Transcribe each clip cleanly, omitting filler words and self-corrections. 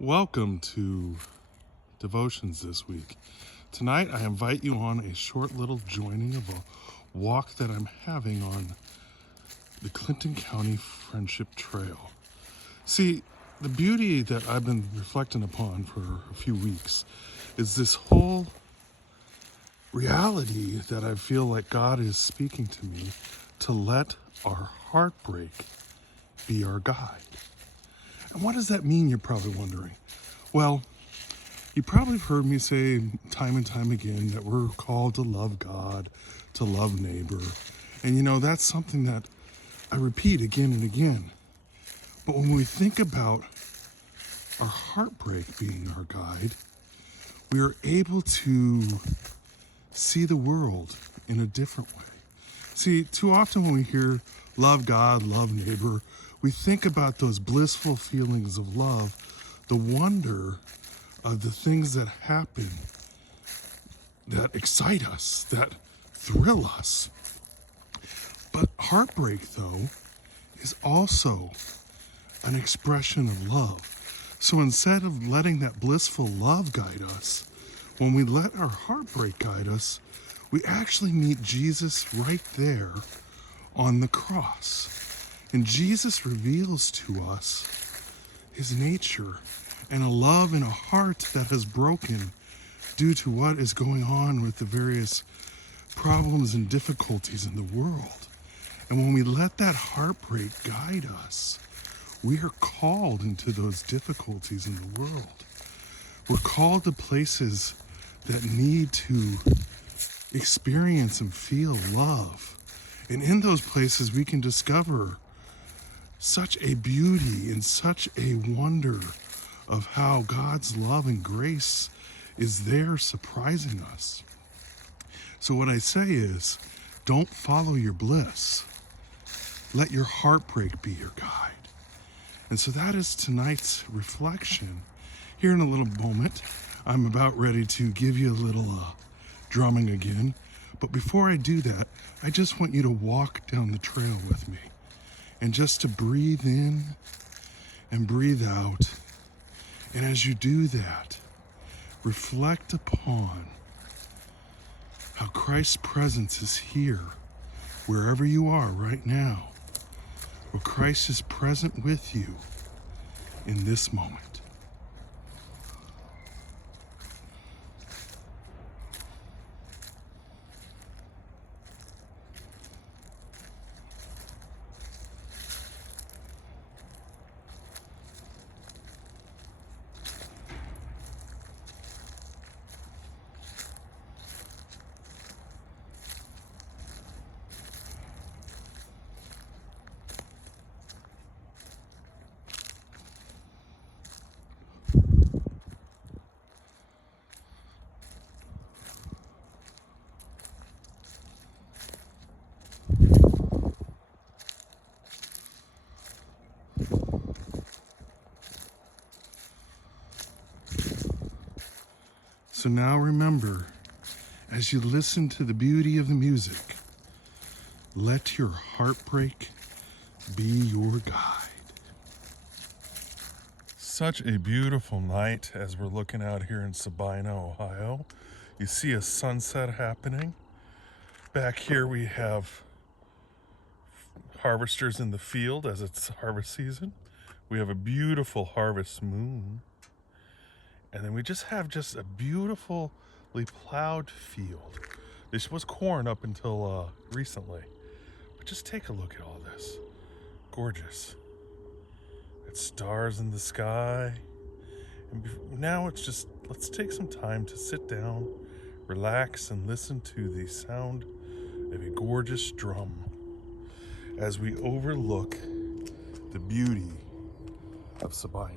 Welcome to Devotions this week. Tonight I invite you on a short little joining of a walk that I'm having on the Clinton County Friendship Trail. See, the beauty that I've been reflecting upon for a few weeks is this whole reality that I feel like God is speaking to me to let our heartbreak be our guide. And what does that mean, you're probably wondering? Well, you probably have heard me say time and time again that we're called to love God, to love neighbor. And that's something that I repeat again and again. But when we think about our heartbreak being our guide, we are able to see the world in a different way. See, too often when we hear love God, love neighbor, we think about those blissful feelings of love, the wonder of the things that happen that excite us, that thrill us. But heartbreak, though, is also an expression of love. So instead of letting that blissful love guide us, when we let our heartbreak guide us, we actually meet Jesus right there on the cross. And Jesus reveals to us his nature and a love and a heart that has broken due to what is going on with the various problems and difficulties in the world. And when we let that heartbreak guide us, we are called into those difficulties in the world. We're called to places that need to experience and feel love. And in those places, we can discover such a beauty and such a wonder of how God's love and grace is there surprising us. So what I say is, don't follow your bliss. Let your heartbreak be your guide. And so that is tonight's reflection. Here in a little moment, I'm about ready to give you a little drumming again. But before I do that, I just want you to walk down the trail with me. And just to breathe in and breathe out. And as you do that, reflect upon how Christ's presence is here, wherever you are right now, where Christ is present with you in this moment. So now remember, as you listen to the beauty of the music, let your heartbreak be your guide. Such a beautiful night as we're looking out here in Sabina, Ohio. You see a sunset happening. Back here we have harvesters in the field as it's harvest season. We have a beautiful harvest moon. And then we just have a beautifully plowed field. This was corn up until recently. But just take a look at all this. Gorgeous. It's stars in the sky. And now let's take some time to sit down, relax, and listen to the sound of a gorgeous drum as we overlook the beauty of Sabina.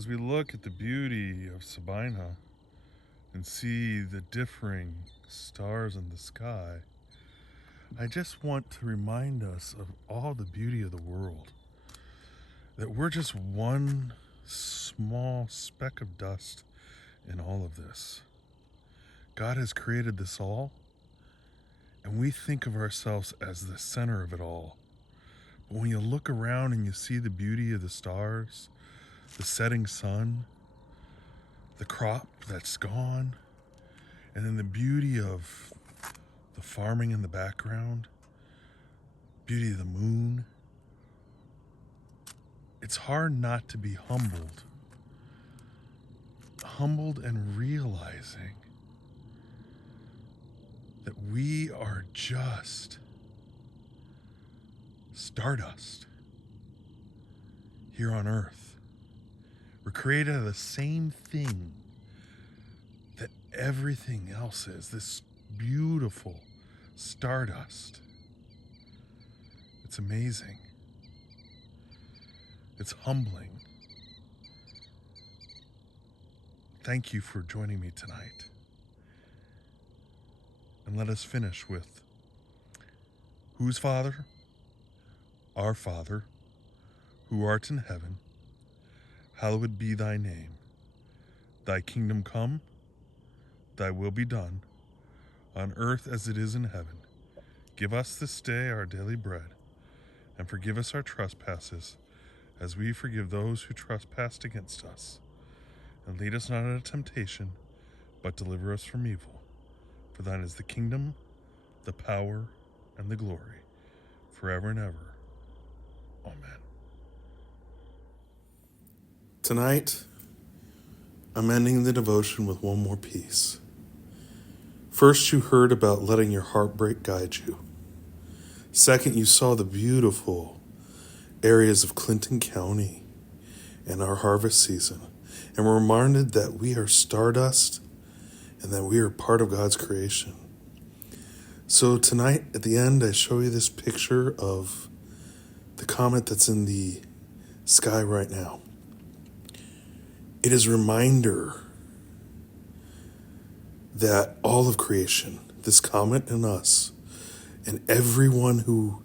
as we look at the beauty of Sabina and see the differing stars in the sky, I just want to remind us of all the beauty of the world. That we're just one small speck of dust in all of this. God has created this all, and we think of ourselves as the center of it all. But when you look around and you see the beauty of the stars, the setting sun, the crop that's gone, and then the beauty of the farming in the background, beauty of the moon, it's hard not to be humbled. Humbled and realizing that we are just stardust here on earth. We're created out of the same thing that everything else is, this beautiful stardust. It's amazing. It's humbling. Thank you for joining me tonight. And let us finish with, whose Father? Our Father, who art in heaven, hallowed be thy name. Thy kingdom come, thy will be done, on earth as it is in heaven. Give us this day our daily bread, and forgive us our trespasses, as we forgive those who trespass against us. And lead us not into temptation, but deliver us from evil. For thine is the kingdom, the power, and the glory, forever and ever. Amen. Tonight, I'm ending the devotion with one more piece. First, you heard about letting your heartbreak guide you. Second, you saw the beautiful areas of Clinton County and our harvest season, and were reminded that we are stardust and that we are part of God's creation. So tonight, at the end, I show you this picture of the comet that's in the sky right now. It is a reminder that all of creation, this comet and us, and everyone who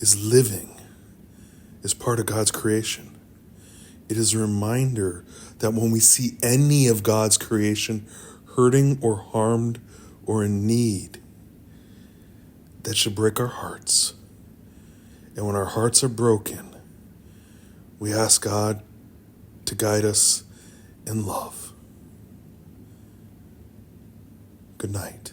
is living is part of God's creation. It is a reminder that when we see any of God's creation hurting or harmed or in need, that should break our hearts. And when our hearts are broken, we ask God to guide us in love. Good night.